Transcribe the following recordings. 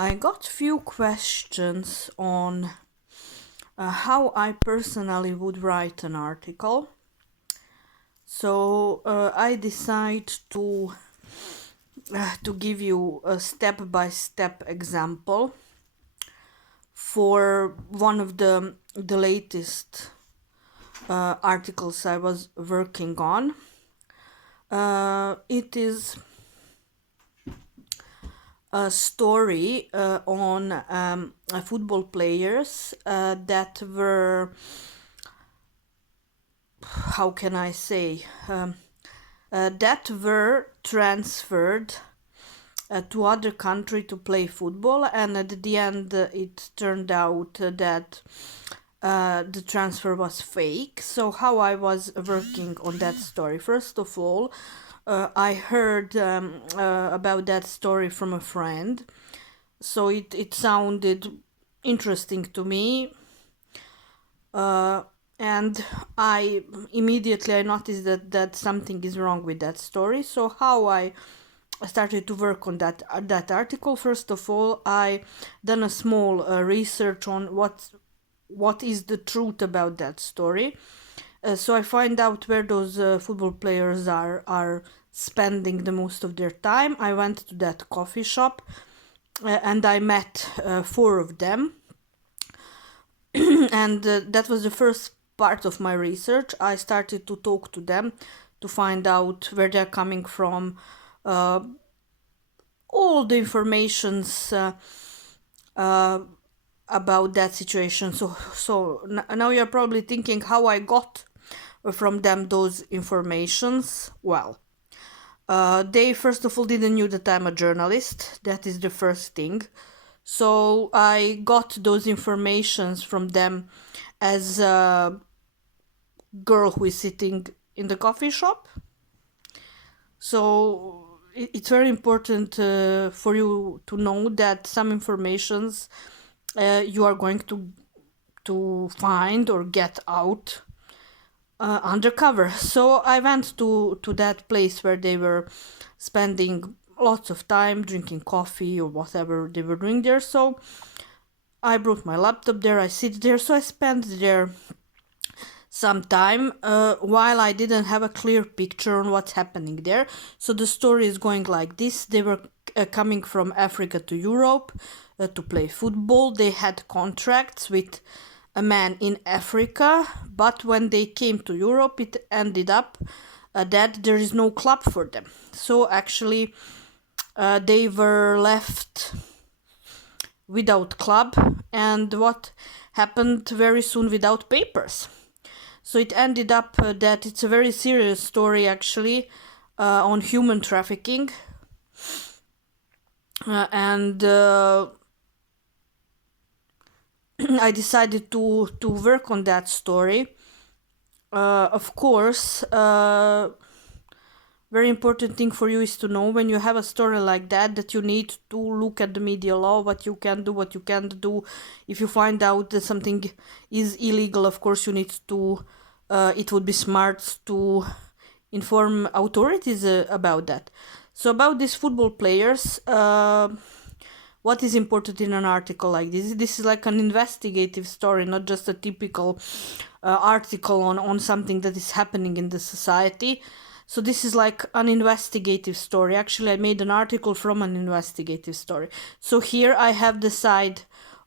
I got few questions on how I personally would write an article. So I decide to give you a step-by-step example for one of the latest articles I was working on. It is a story on football players that were, how can I say, that were transferred to other country to play football, and at the end it turned out that the transfer was fake. So how I was working on that story? First of all, I heard about that story from a friend, so it sounded interesting to me, and I noticed that something is wrong with that story. So how I started to work on that article? First of all, I done a small research on what is the truth about that story. So I find out where those football players are spending the most of their time. I went to that coffee shop and I met 4 of them, and that was the first part of my research. I started to talk to them to find out where they're coming from, all the informations about that situation. So now you're probably thinking how I got from them those informations. Well, they first of all didn't know that I'm a journalist. That is the first thing. So I got those informations from them as a girl who is sitting in the coffee shop. So it's very important for you to know that some informations you are going to find or get out undercover. So I went to that place where they were spending lots of time drinking coffee or whatever they were doing there. So I brought my laptop there, I sit there, so I spent there some time while I didn't have a clear picture on what's happening there. So the story is going like this. They were coming from Africa to Europe to play football. They had contracts with a man in Africa, but when they came to Europe, it ended up that there is no club for them. So actually, they were left without club, and what happened very soon, without papers. So it ended up that it's a very serious story actually on human trafficking, and I decided to work on that story. Of course, very important thing for you is to know when you have a story like that you need to look at the media law, what you can do, what you can't do. If you find out that something is illegal, of course you need to, it would be smart to inform authorities about that. So about these football players, what is important in an article like this? This is like an investigative story, not just a typical article on something that is happening in the society. So this is like an investigative story. Actually, I made an article from an investigative story. So here I have the side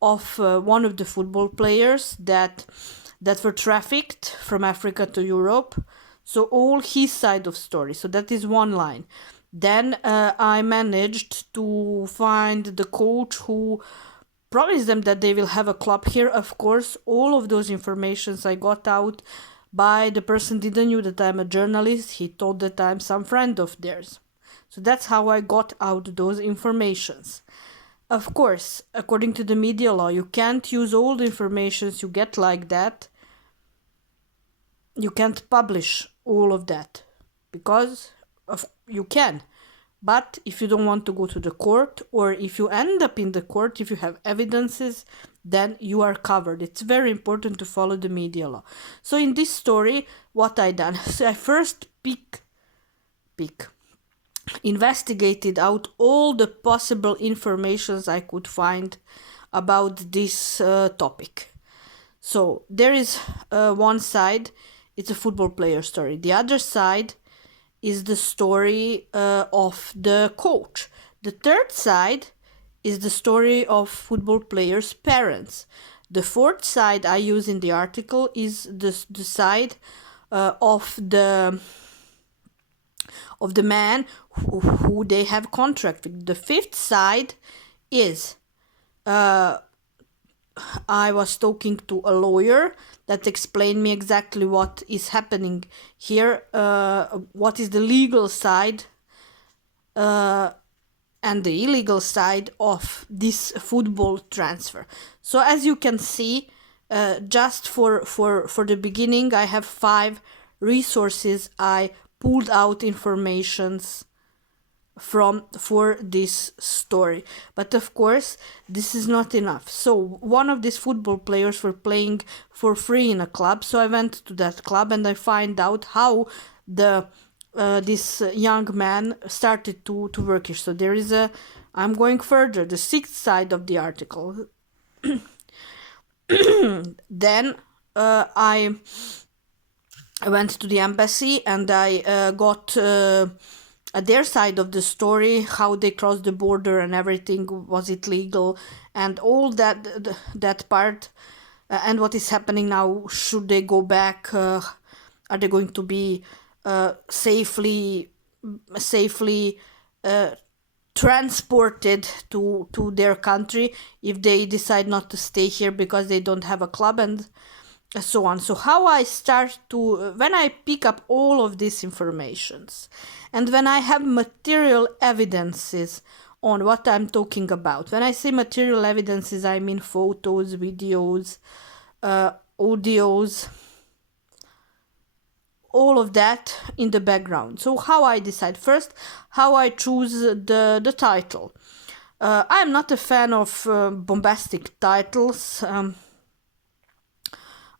of one of the football players that were trafficked from Africa to Europe. So all his side of story. So that is one line. Then I managed to find the coach who promised them that they will have a club here. Of course, all of those informations I got out by the person didn't know that I'm a journalist. He thought that I'm some friend of theirs. So that's how I got out those informations. Of course, according to the media law, you can't use all the informations you get like that. You can't publish all of that because you can. But if you don't want to go to the court, or if you end up in the court, if you have evidences, then you are covered. It's very important to follow the media law. So in this story, what I done? So I first pick investigated out all the possible informations I could find about this topic. So there is one side, it's a football player story. The other side is the story of the coach. The third side is the story of football players' parents. The fourth side I use in the article is the side of the man who they have contract with. The fifth side is I was talking to a lawyer that explained me exactly what is happening here, what is the legal side and the illegal side of this football transfer. So as you can see, just for the beginning, I have 5 resources I pulled out informations for this story. But of course, this is not enough. So one of these football players were playing for free in a club. So I went to that club and I find out how this young man started to work here. So there is I'm going further, the 6th side of the article. Then I went to the embassy and I got their side of the story, how they crossed the border and everything, was it legal, and all that part, and what is happening now. Should they go back? Are they going to be safely transported to their country if they decide not to stay here because they don't have a club, and so on. So how I start to, when I pick up all of these informations and when I have material evidences on what I'm talking about. When I say material evidences, I mean photos, videos, audios, all of that in the background. So how I decide? First, how I choose the title. I'm not a fan of bombastic titles.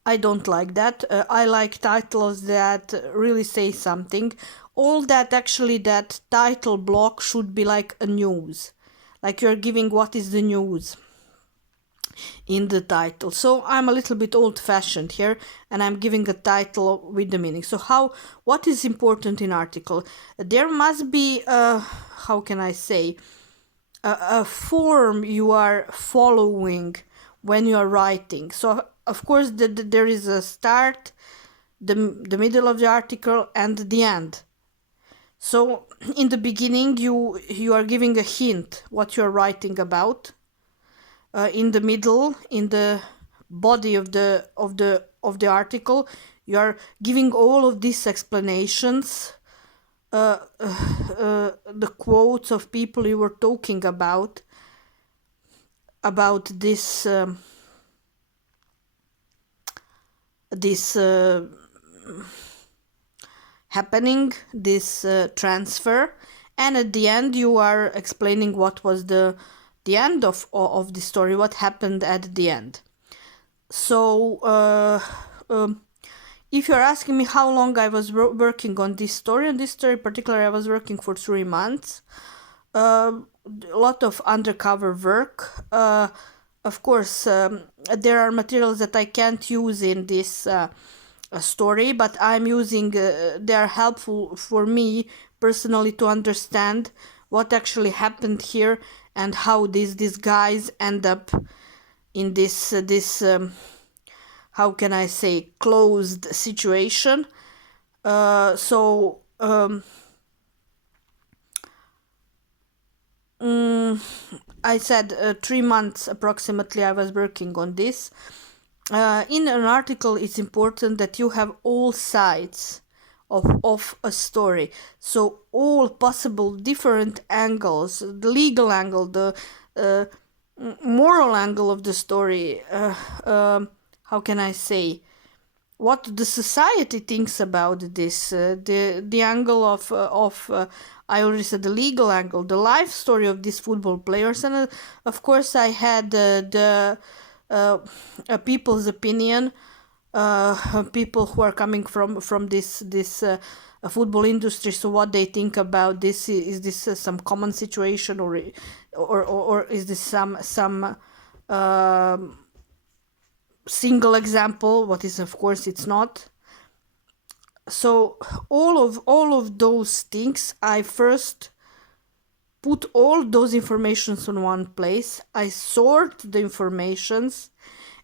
I don't like that. I like titles that really say something. All that actually, that title block should be like a news. Like you're giving what is the news in the title. So I'm a little bit old-fashioned here and I'm giving a title with the meaning. So what is important in article? There must be how can I say, a form you are following when you are writing. So of course there is a start, the middle of the article and the end. So in the beginning you are giving a hint what you are writing about. In the middle, in the body of the article, you are giving all of these explanations, the quotes of people you were talking about this happening, this transfer, and at the end you are explaining what was the end of the story, what happened at the end. So if you're asking me how long I was working on this story particularly, I was working for 3 months. A lot of undercover work. Of course, there are materials that I can't use in this story, but I'm using, they are helpful for me personally to understand what actually happened here and how these guys end up in this how can I say, closed situation. I said 3 months approximately I was working on this. In an article, it's important that you have all sides of a story. So all possible different angles, the legal angle, the moral angle of the story, how can I say, what the society thinks about this, the angle of I already said the legal angle, the life story of these football players, and of course I had the people's opinion, people who are coming from this football industry. So what they think about this, is this some common situation, or is this some single example? What is, of course, it's not. So all of those things, I first put all those informations on one place, I sort the informations,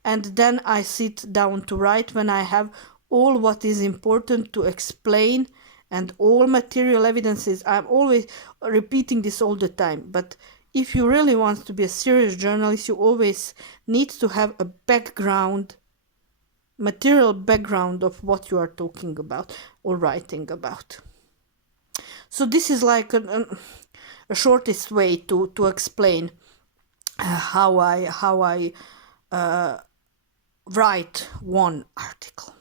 and then I sit down to write when I have all what is important to explain and all material evidences. I'm always repeating this all the time, but if you really want to be a serious journalist, you always need to have a background, material background of what you are talking about or writing about. So this is like a shortest way to explain how I write one article.